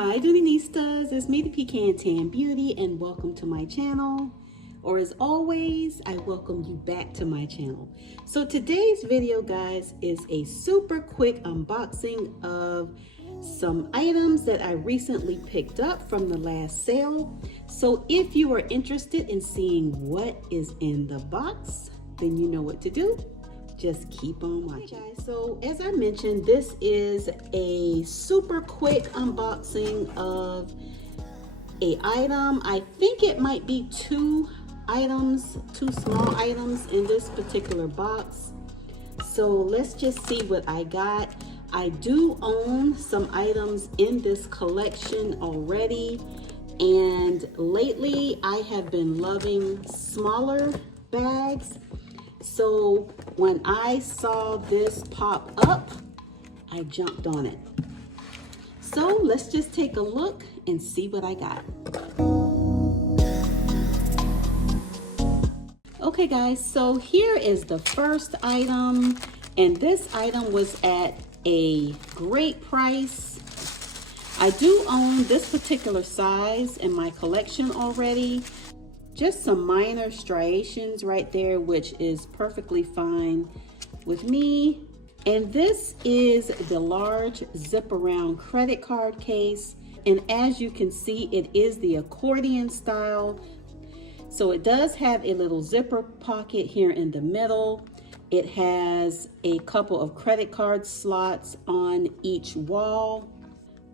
Hi Doonistas, it's me the Pecan Tan Beauty and welcome to my channel. Or as always, I welcome you back to my channel. So today's video, guys, is a super quick unboxing of some items that I recently picked up from the last sale. So if you are interested in seeing what is in the box, then you know what to do. Just keep on watching. Hey guys, so as I mentioned, this is a super quick unboxing of a item. I think it might be two small items in this particular box. So let's just see what I got. I do own some items in this collection already, and lately I have been loving smaller bags. So when I saw this pop up, I jumped on it. So let's just take a look and see what I got. Okay guys, so here is the first item, and this item was at a great price. I do own this particular size in my collection already. Just some minor striations right there, which is perfectly fine with me. And this is the large zip around credit card case. And as you can see, it is the accordion style. So it does have a little zipper pocket here in the middle. It has a couple of credit card slots on each wall.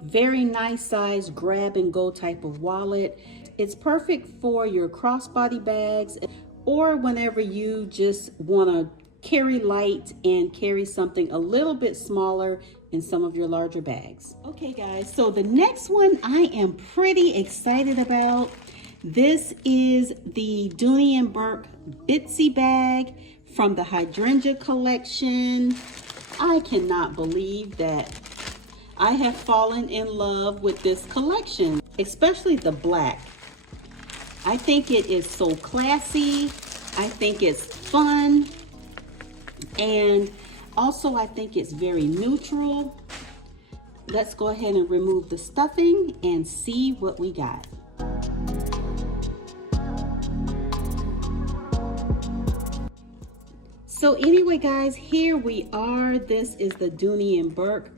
Very nice size grab and go type of wallet. It's perfect for your crossbody bags or whenever you just want to carry light and carry something a little bit smaller in some of your larger bags. Okay guys, so the next one I am pretty excited about. This is the Dooney and Bourke Bitsy bag from the Hydrangea collection. I cannot believe that I have fallen in love with this collection, especially the black. I think it is so classy. I think it's fun. And also I think it's very neutral. Let's go ahead and remove the stuffing and see what we got. So anyway guys, here we are. This is the Dooney and Bourke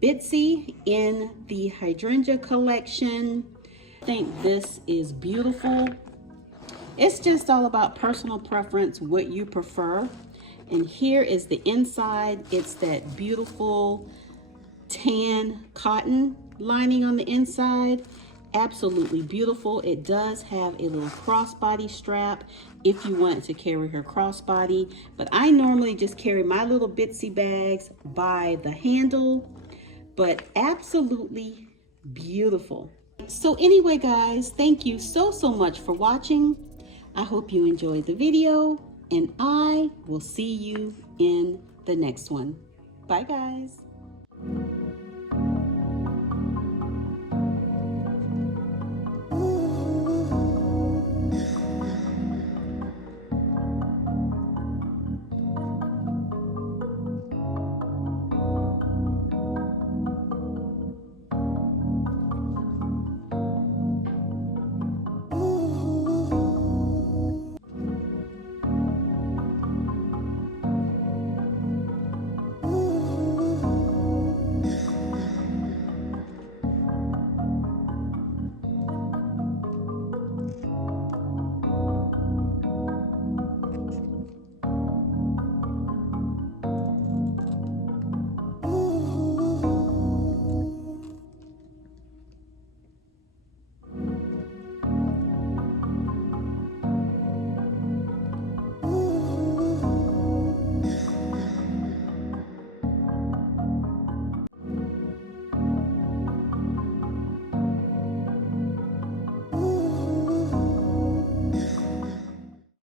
Bitsy in the Hydrangea collection. I think this is beautiful. It's just all about personal preference, what you prefer. And here is the inside. It's that beautiful tan cotton lining on the inside. Absolutely beautiful. It does have a little crossbody strap if you want to carry her crossbody, but I normally just carry my little Bitsy bags by the handle, but absolutely beautiful. So anyway guys, thank you so much for watching. I hope you enjoyed the video, and I will see you in the next one. Bye guys.